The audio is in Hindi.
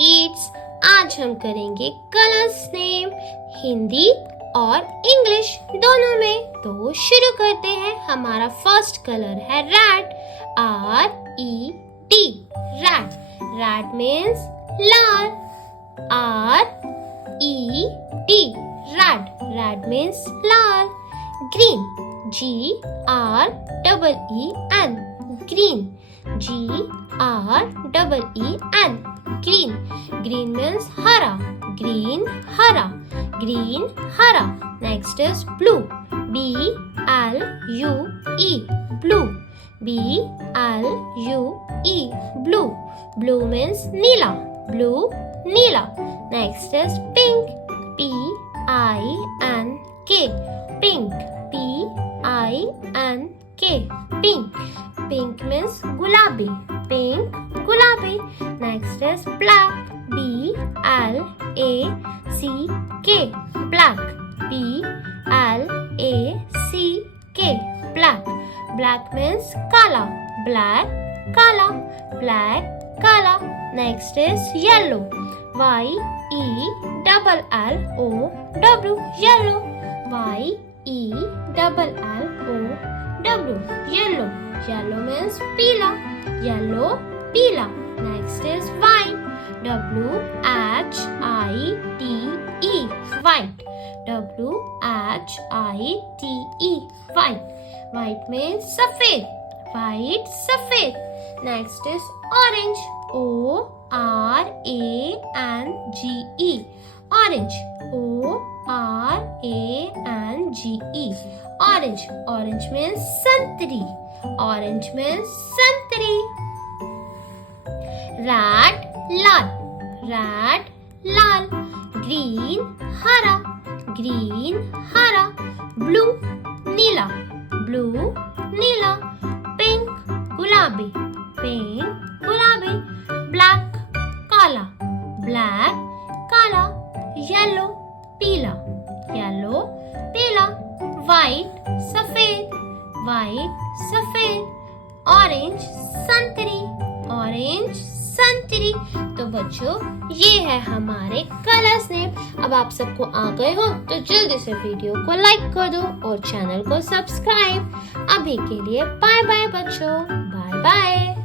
किड्स, आज हम करेंगे कलर्स नेम हिंदी और इंग्लिश दोनों में। तो शुरू करते हैं। हमारा फर्स्ट कलर है red, R-E-D, red. Red means लाल, R-E-D, रेड। रेड मीन्स लाल। Green, G-R-E-E-N, green, G-R-E-E-N, green. Green means hara. Green, hara. Green, hara. Next is blue. B-L-U-E, blue. B-L-U-E, blue. Blue means neela. Blue, neela. Next is pink. P-I-N-K, pink. P-I-N-K, pink. Pink means gulabi. Pink, gulabi. Next is black. B-L-A-C-K, black. B-L-A-C-K, black. Black means kala. Black, kala. Black, kala. Next is yellow. Y-E-L-L-O-W, yellow. Y-E-L-L-O-W, yellow. Yellow means peela. Yellow, peela. Next is white. W-H-I-T-E, white. W-H-I-T-E, white. White means सफेद. White, सफेद. Next is orange. O-R-A-N-G-E, orange. O-R-A-N-G-E, orange. Orange means संतरी. Orange means संतरी. Red, लाल. Red, लाल. Green, हरा. Green, हरा. Blue, नीला. Blue, नीला. Pink, गुलाबी. Pink, गुलाबी. Black, काला. Black, काला. Yellow, पीला. Yellow, पीला. White, सफेद. White, सफेद. Orange, संतरी. Orange, संतरी। तो बच्चों, ये है हमारे कलर्स नेम। अब आप सबको आ गए हो तो जल्दी से वीडियो को लाइक कर दो और चैनल को सब्सक्राइब। अभी के लिए बाय बाय बच्चों, बाय बाय।